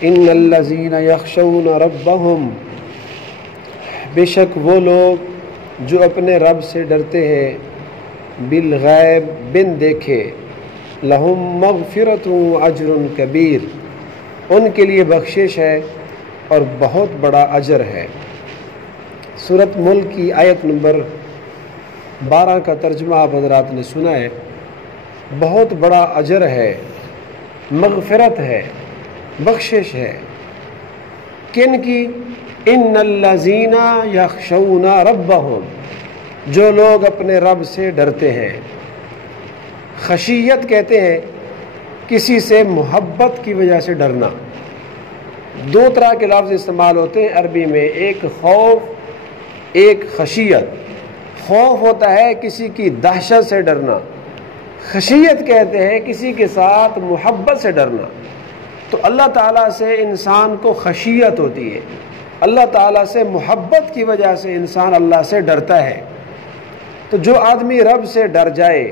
ان الذین یخشون ربہم، بے شک وہ لوگ جو اپنے رب سے ڈرتے ہیں، بالغیب، بن دیکھے، لہم مغفرۃ واجر کبیر، ان کے لیے بخشش ہے اور بہت بڑا اجر ہے۔ سورۃ ملک کی آیت نمبر 12 کا ترجمہ آپ حضرات نے سنا ہے۔ بہت بڑا اجر ہے، مغفرت ہے، بخشش ہے۔ کن کی؟ ان الذین یخشون ربہم، جو لوگ اپنے رب سے ڈرتے ہیں۔ خشیت کہتے ہیں کسی سے محبت کی وجہ سے ڈرنا۔ دو طرح کے لفظ استعمال ہوتے ہیں عربی میں، ایک خوف، ایک خشیت۔ خوف ہوتا ہے کسی کی دہشت سے ڈرنا، خشیت کہتے ہیں کسی کے ساتھ محبت سے ڈرنا۔ تو اللہ تعالیٰ سے انسان کو خشیت ہوتی ہے، اللہ تعالیٰ سے محبت کی وجہ سے انسان اللہ سے ڈرتا ہے۔ تو جو آدمی رب سے ڈر جائے،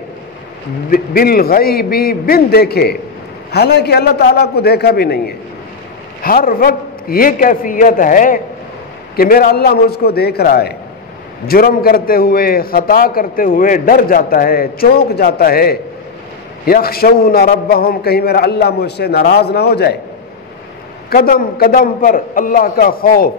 بالغیبی، بن دیکھے، حالانکہ اللہ تعالیٰ کو دیکھا بھی نہیں ہے، ہر وقت یہ کیفیت ہے کہ میرا اللہ مجھ کو دیکھ رہا ہے، جرم کرتے ہوئے، خطا کرتے ہوئے ڈر جاتا ہے، چونک جاتا ہے۔ یخشون ربہم، کہیں میرا اللہ مجھ سے ناراض نہ ہو جائے۔ قدم قدم پر اللہ کا خوف،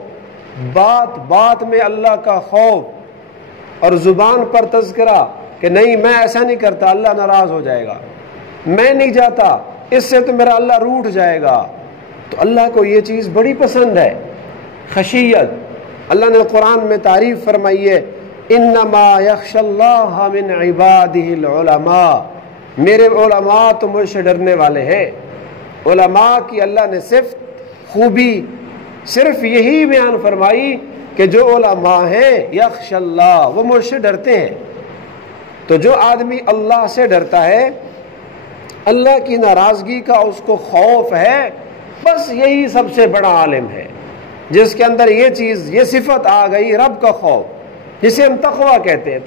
بات بات میں اللہ کا خوف، اور زبان پر تذکرہ کہ نہیں میں ایسا نہیں کرتا، اللہ ناراض ہو جائے گا، میں نہیں جاتا، اس سے تو میرا اللہ روٹھ جائے گا۔ تو اللہ کو یہ چیز بڑی پسند ہے، خشیت۔ اللہ نے قرآن میں تعریف فرمائی ہے، انما یخشی اللہ من عبادہ العلماء، میرے علماء تو مجھ سے ڈرنے والے ہیں۔ علماء کی اللہ نے صفت، خوبی صرف یہی بیان فرمائی کہ جو علماء ہیں یخشی اللہ، وہ مجھ سے ڈرتے ہیں۔ تو جو آدمی اللہ سے ڈرتا ہے، اللہ کی ناراضگی کا اس کو خوف ہے، بس یہی سب سے بڑا عالم ہے، جس کے اندر یہ چیز، یہ صفت آ گئی، رب کا خوف، جسے ہم تقویٰ کہتے ہیں۔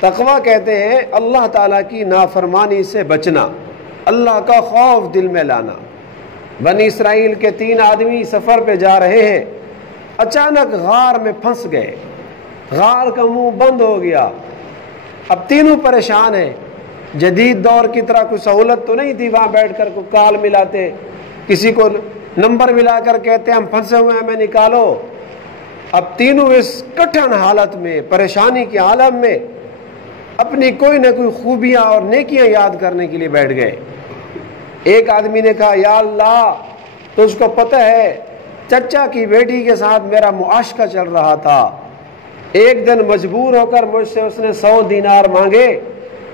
تقویٰ کہتے ہیں اللہ تعالیٰ کی نافرمانی سے بچنا، اللہ کا خوف دل میں لانا۔ بنی اسرائیل کے 3 آدمی سفر پہ جا رہے ہیں، اچانک غار میں پھنس گئے، غار کا منہ بند ہو گیا۔ اب تینوں پریشان ہیں، جدید دور کی طرح کوئی سہولت تو نہیں تھی وہاں بیٹھ کر کوئی کال ملاتے، کسی کو نمبر ملا کر کہتے ہم پھنسے ہوئے ہیں، ہمیں نکالو۔ اب تینوں اس کٹھن حالت میں، پریشانی کی عالم میں، اپنی کوئی نہ کوئی خوبیاں اور نیکیاں یاد کرنے کے لیے بیٹھ گئے۔ ایک آدمی نے کہا، یا اللہ تو اس کو پتہ ہے چچا کی بیٹی کے ساتھ میرا معاشقہ چل رہا تھا، ایک دن مجبور ہو کر مجھ سے اس نے 100 دینار مانگے،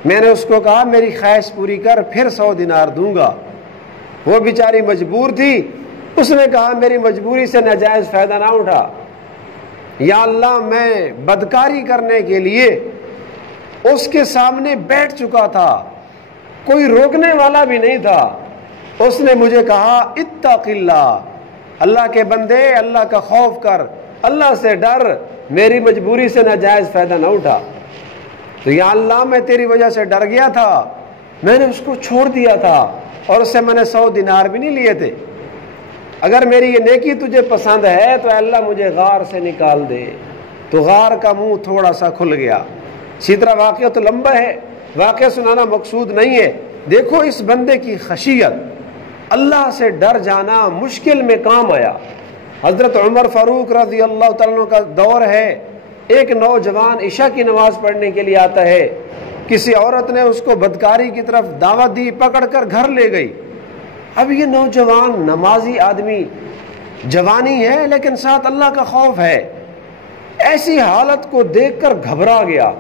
میں نے اس کو کہا میری خواہش پوری کر پھر 100 دینار دوں گا۔ وہ بیچاری مجبور تھی، اس نے کہا میری مجبوری سے ناجائز فائدہ نہ اٹھا۔ یا اللہ میں بدکاری کرنے کے لیے اس کے سامنے بیٹھ چکا تھا، کوئی روکنے والا بھی نہیں تھا۔ اس نے مجھے کہا اتق اللہ، اللہ کے بندے اللہ کا خوف کر، اللہ سے ڈر، میری مجبوری سے ناجائز فائدہ نہ اٹھا۔ تو یا اللہ میں تیری وجہ سے ڈر گیا تھا، میں نے اس کو چھوڑ دیا تھا اور اس سے میں نے 100 دینار بھی نہیں لیے تھے۔ اگر میری یہ نیکی تجھے پسند ہے تو اللہ مجھے غار سے نکال دے۔ تو غار کا منہ تھوڑا سا کھل گیا۔ اسی طرح واقعہ تو لمبا ہے، واقعہ سنانا مقصود نہیں ہے۔ دیکھو اس بندے کی خشیت، اللہ سے ڈر جانا مشکل میں کام آیا۔ حضرت عمر فاروق رضی اللہ تعالیٰ عنہ کا دور ہے، ایک نوجوان عشاء کی نماز پڑھنے کے لیے آتا ہے، کسی عورت نے اس کو بدکاری کی طرف دعوت دی، پکڑ کر گھر لے گئی۔ اب یہ نوجوان نمازی آدمی، جوانی ہے لیکن ساتھ اللہ کا خوف ہے، ایسی حالت کو دیکھ کر گھبرا گیا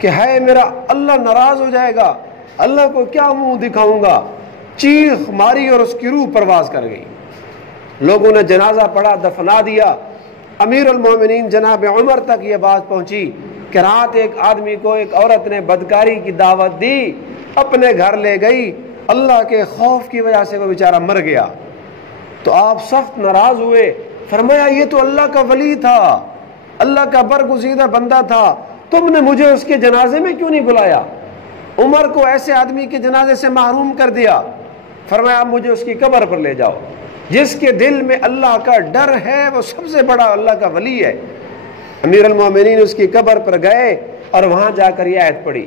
کہ ہے میرا اللہ ناراض ہو جائے گا، اللہ کو کیا منہ دکھاؤں گا۔ چیخ ماری اور اس کی روح پرواز کر گئی۔ لوگوں نے جنازہ پڑھا، دفنا دیا۔ امیر المومنین جناب عمر تک یہ بات پہنچی کہ رات ایک آدمی کو ایک عورت نے بدکاری کی دعوت دی، اپنے گھر لے گئی، اللہ کے خوف کی وجہ سے وہ بیچارہ مر گیا۔ تو آپ سخت ناراض ہوئے، فرمایا یہ تو اللہ کا ولی تھا، اللہ کا برگزیدہ بندہ تھا، تم نے مجھے اس کے جنازے میں کیوں نہیں بلایا؟ عمر کو ایسے آدمی کے جنازے سے محروم کر دیا۔ فرمایا آپ مجھے اس کی قبر پر لے جاؤ۔ جس کے دل میں اللہ کا ڈر ہے وہ سب سے بڑا اللہ کا ولی ہے۔ امیر المومنین اس کی قبر پر گئے اور وہاں جا کر یہ آیت پڑھی،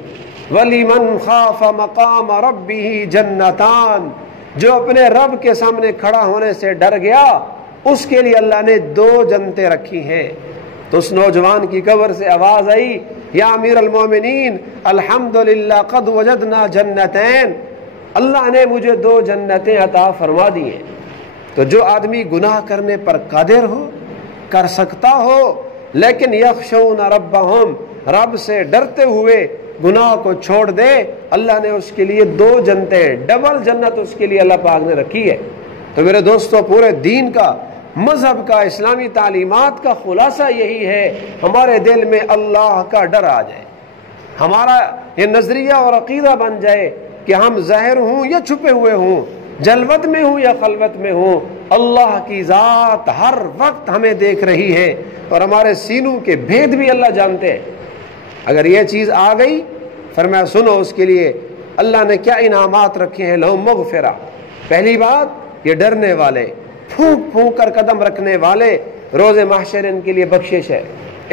وَلِمَنْ خَافَ مَقَامَ رَبِّهِ جَنَّتَانِ، جو اپنے رب کے سامنے کھڑا ہونے سے ڈر گیا اس کے لیے اللہ نے 2 جنتیں رکھی ہیں۔ تو اس نوجوان کی قبر سے آواز آئی، یا امیر المومنین الحمدللہ قد وجدنا جنتین، اللہ نے مجھے 2 جنتیں عطا فرما دی ہیں۔ تو جو آدمی گناہ کرنے پر قادر ہو، کر سکتا ہو، لیکن یخشون ربہم، رب سے ڈرتے ہوئے گناہ کو چھوڑ دے، اللہ نے اس کے لیے 2 جنتیں، ڈبل جنت اس کے لیے اللہ پاک نے رکھی ہے۔ تو میرے دوستو، پورے دین کا، مذہب کا، اسلامی تعلیمات کا خلاصہ یہی ہے، ہمارے دل میں اللہ کا ڈر آ جائے، ہمارا یہ نظریہ اور عقیدہ بن جائے کہ ہم ظاہر ہوں یا چھپے ہوئے ہوں، جلوت میں ہوں یا خلوت میں ہوں، اللہ کی ذات ہر وقت ہمیں دیکھ رہی ہے اور ہمارے سینوں کے بھید بھی اللہ جانتے ہیں۔ اگر یہ چیز آ گئی، فرمایا سنو اس کے لیے اللہ نے کیا انعامات رکھے ہیں، لہم مغفرہ۔ پہلی بات، یہ ڈرنے والے، پھونک پھونک کر قدم رکھنے والے، روز محشر ان کے لیے بخشش ہے،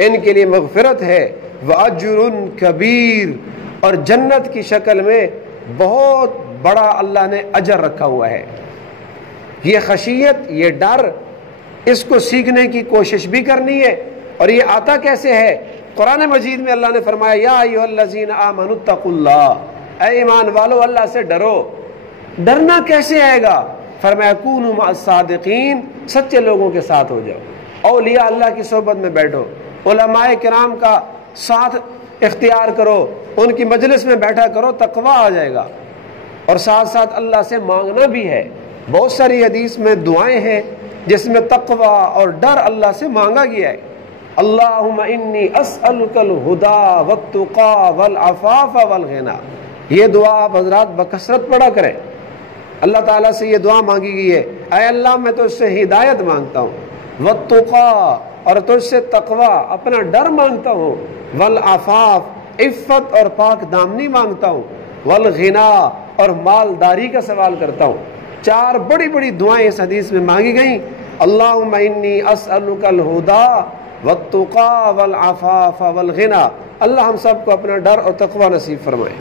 ان کے لیے مغفرت ہے، وَأَجْرٌ كَبِيرٌ، اور جنت کی شکل میں بہت بڑا اللہ نے اجر رکھا ہوا ہے۔ یہ خشیت، یہ ڈر، اس کو سیکھنے کی کوشش بھی کرنی ہے۔ اور یہ آتا کیسے ہے؟ قرآن مجید میں اللہ نے فرمایا، یا ایھا الذین آمنوا اتقوا اللہ، اے ایمان والو اللہ سے ڈرو۔ ڈرنا کیسے آئے گا؟ فرمایا کونوا مع الصادقین، سچے لوگوں کے ساتھ ہو جاؤ، اولیاء اللہ کی صحبت میں بیٹھو، علماء کرام کا ساتھ اختیار کرو، ان کی مجلس میں بیٹھا کرو، تقویٰ آ جائے گا۔ اور ساتھ ساتھ اللہ سے مانگنا بھی ہے۔ بہت ساری حدیث میں دعائیں ہیں جس میں تقویٰ اور ڈر اللہ سے مانگا گیا ہے۔ اللہم انی اسألک الہدی والتقی والعفاف والغنی، یہ دعا آپ حضرات بکثرت پڑھا کریں۔ اللہ تعالیٰ سے یہ دعا مانگی گئی ہے، اے اللہ میں تو اس سے ہدایت مانگتا ہوں، والتقی، اور تو اس سے تقویٰ، اپنا ڈر مانگتا ہوں، والعفاف، عفت اور پاک دامنی مانگتا ہوں، والغنا، اور مالداری کا سوال کرتا ہوں۔ 4 بڑی بڑی دعائیں اس حدیث میں مانگی گئیں۔ اللہم انی اسألک الہدی والتقی والعفاف والغنا۔ اللہ ہم سب کو اپنا ڈر اور تقویٰ نصیب فرمائے۔